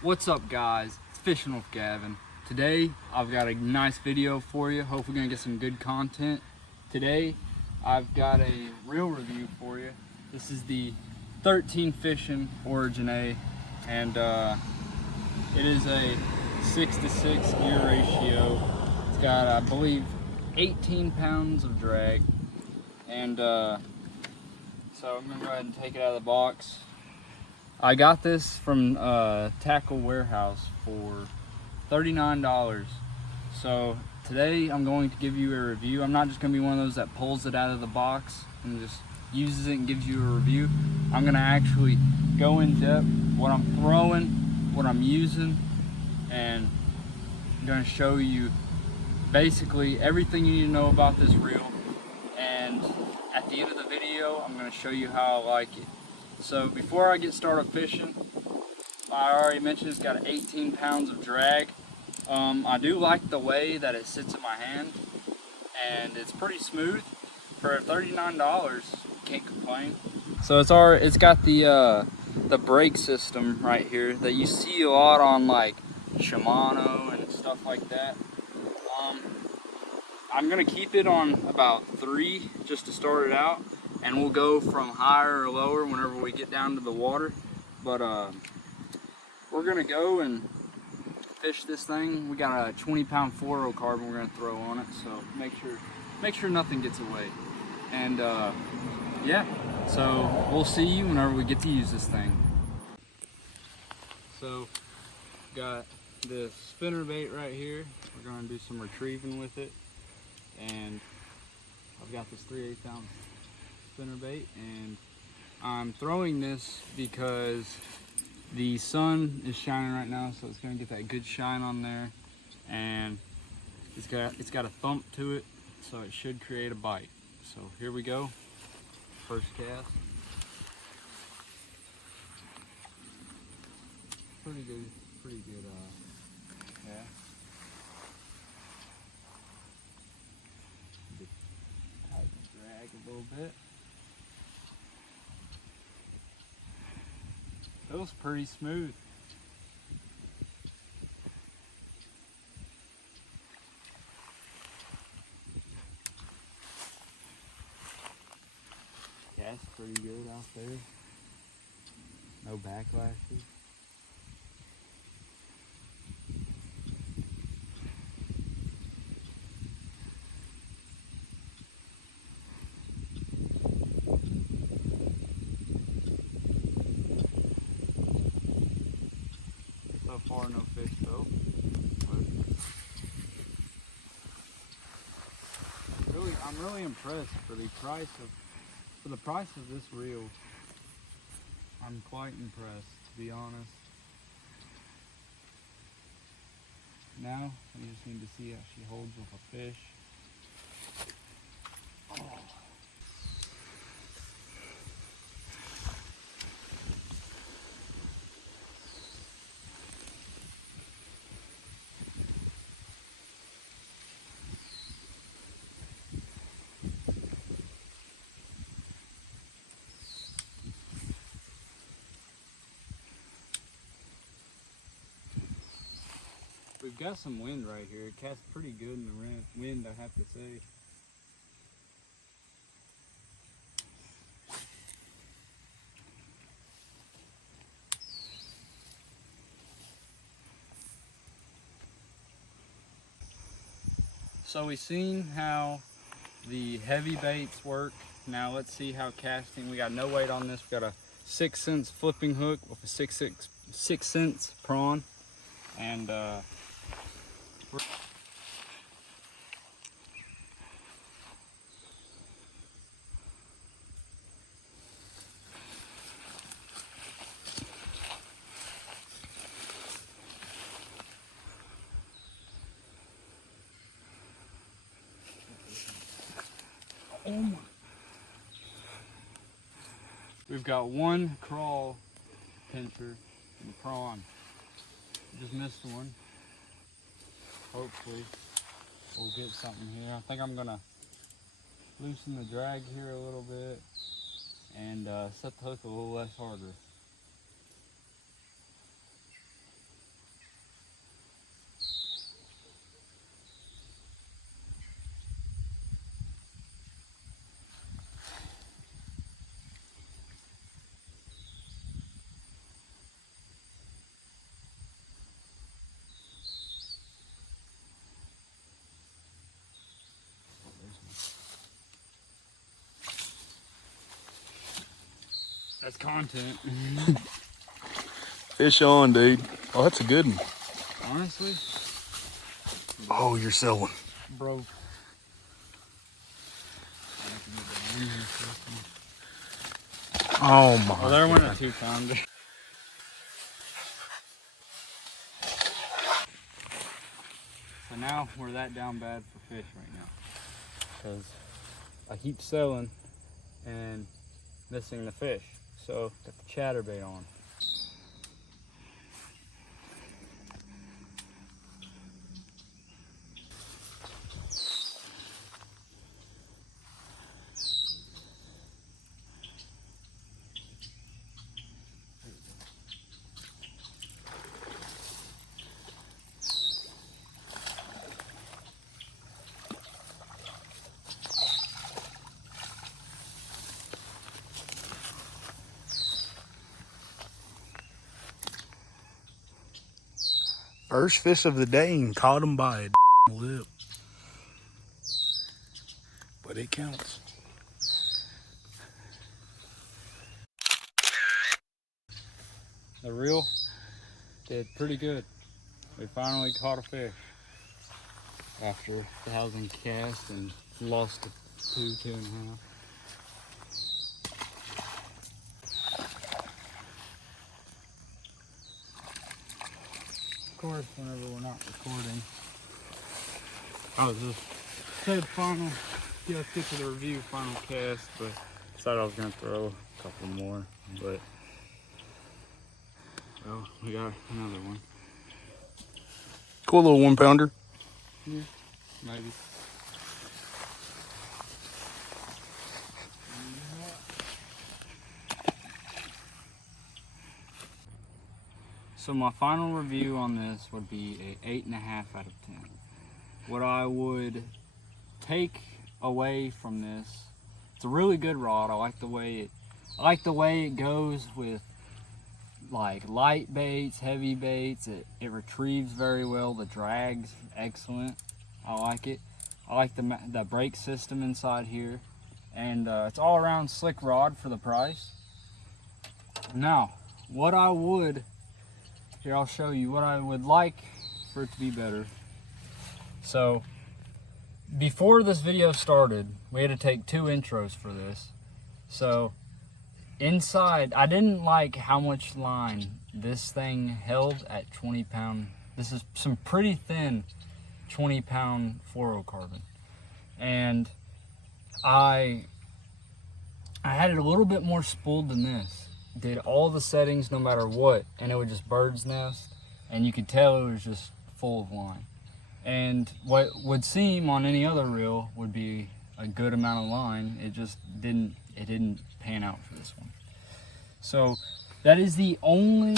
What's up, guys? It's Fishing with Gavin. Today I've got a nice video for you. Hopefully gonna get some good content. Today I've got a reel review for you. This is the 13 Fishing Origin A, and it is a 6-to-6 gear ratio. It's got, I believe, 18 pounds of drag, and so I'm gonna go ahead and take it out of the box. I got this from Tackle Warehouse for $39. So today I'm going to give you a review. I'm not just going to be one of those that pulls it out of the box and just uses it and gives you a review. I'm going to actually go in depth, what I'm throwing, what I'm using, and I'm going to show you basically everything you need to know about this reel. And at the end of the video, I'm going to show you how I like it. So before I get started fishing, I already mentioned it's got 18 pounds of drag. I do like the way that it sits in my hand, and it's pretty smooth. For $39, can't complain. So it's got the brake system right here that you see a lot on like Shimano and stuff like that. I'm gonna keep it on about 3 just to start it out, and we'll go from higher or lower whenever we get down to the water. But we're gonna go and fish this thing. We got a 20-pound fluorocarbon we're gonna throw on it, so make sure nothing gets away. And yeah, so we'll see you whenever we get to use this thing. So got the spinner bait right here. We're gonna do some retrieving with it, and I've got this 3/8 ounce spinner bait, and I'm throwing this because the sun is shining right now, so it's gonna get that good shine on there, and it's got a thump to it, so it should create a bite. So here we go, first cast. Pretty good yeah. Tighten the drag a little bit. Feels pretty smooth. Cast pretty good out there. No backlashes. So far, no fish though. But I'm really impressed for the price of this reel. I'm quite impressed, to be honest. Now we just need to see how she holds with a fish. Oh. We've got some wind right here. It casts pretty good in the wind, I have to say. So we've seen how the heavy baits work. Now let's see how casting. We got no weight on this. We got a 6 cents flipping hook with a 6 cents prawn, and oh my. We've got one crawl pincher and prawn. Just missed one. Hopefully we'll get something here. I think I'm gonna loosen the drag here a little bit and set the hook a little less harder. That's content. Fish on, dude. Oh, that's a good one. Honestly. Oh, you're selling. Bro. Oh my. Oh, there went a 2-pounder. So now we're that down bad for fish right now. Because I keep selling and missing the fish. So got the chatterbait on. First fish of the day and caught him by a lip. But it counts. The reel did pretty good. We finally caught a fish after 1,000 casts and lost to 2.5. Of course, whenever we're not recording, I was just said final, yeah, let's get to the review, final cast, but decided I was gonna throw a couple more, but oh, we got another one. Cool little 1-pounder. Yeah, maybe. So my final review on this would be a 8.5 out of 10. What I would take away from this, it's a really good rod. I like the way it goes with like light baits, heavy baits. It retrieves very well. The drag's excellent. I like it. I like the brake system inside here, and it's all around slick rod for the price. Now, what I would, here I'll show you what I would like for it to be better. So before this video started, we had to take 2 intros for this. So inside, I didn't like how much line this thing held at 20 pound. This is some pretty thin 20 pound fluorocarbon. And I had it a little bit more spooled than this. Did all the settings no matter what, and it would just bird's nest, and you could tell it was just full of line. And what would seem on any other reel would be a good amount of line, it didn't pan out for this one. So that is the only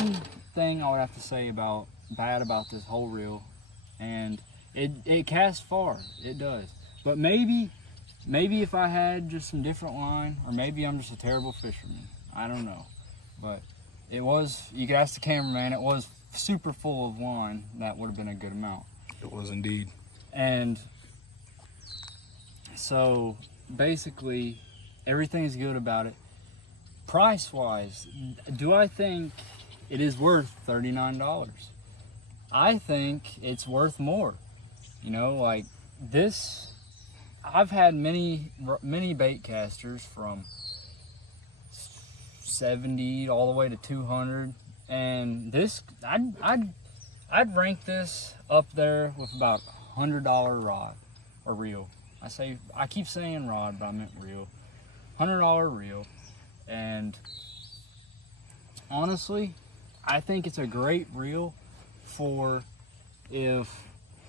thing I would have to say bad about this whole reel. And it casts far, it does. But maybe if I had just some different line, or maybe I'm just a terrible fisherman, I don't know. But it was, you could ask the cameraman, it was super full of line. That would have been a good amount. It was indeed. And so basically everything's good about it. Price wise, do I think it is worth $39? I think it's worth more. You know, like this, I've had many bait casters from 70 all the way to 200, and this I'd rank this up there with about $100 rod or reel. I keep saying rod, but I meant reel. $100 reel. And honestly, I think it's a great reel for if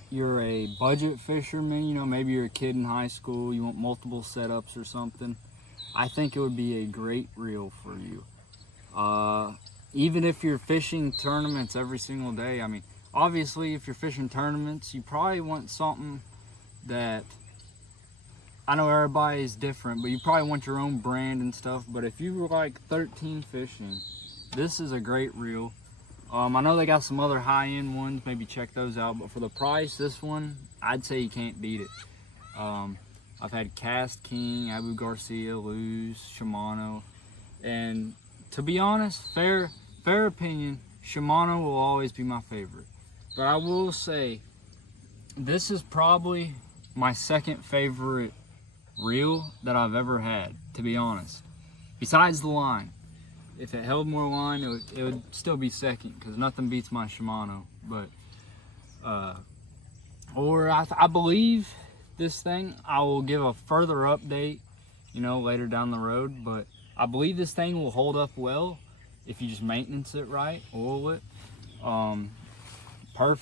you're a budget fisherman, you know, maybe you're a kid in high school, you want multiple setups or something. I think it would be a great reel for you. Even if you're fishing tournaments every single day, I mean, obviously if you're fishing tournaments, you probably want something that, I know everybody's different, but you probably want your own brand and stuff. But if you were like 13 fishing, this is a great reel. I know they got some other high-end ones, maybe check those out. But for the price, this one, I'd say you can't beat it. I've had Cast King, Abu Garcia, Luz, Shimano, and to be honest, fair opinion, Shimano will always be my favorite. But I will say, this is probably my second favorite reel that I've ever had, to be honest. Besides the line. If it held more line, it would still be second, because nothing beats my Shimano. But, I believe this thing, I will give a further update, you know, later down the road. But I believe this thing will hold up well if you just maintenance it right, oil it.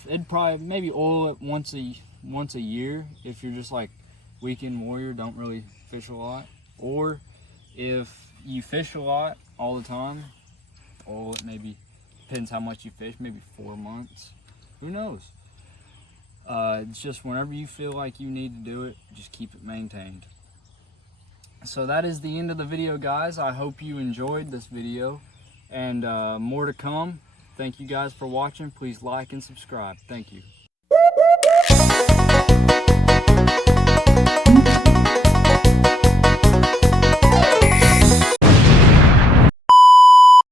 It'd probably maybe oil it once a year if you're just like weekend warrior, don't really fish a lot. Or if you fish a lot all the time, oil it, maybe, depends how much you fish, maybe 4 months, who knows. It's just whenever you feel like you need to do it, just keep it maintained. So that is the end of the video, guys. I hope you enjoyed this video, and more to come. Thank you guys for watching. Please like and subscribe. Thank you.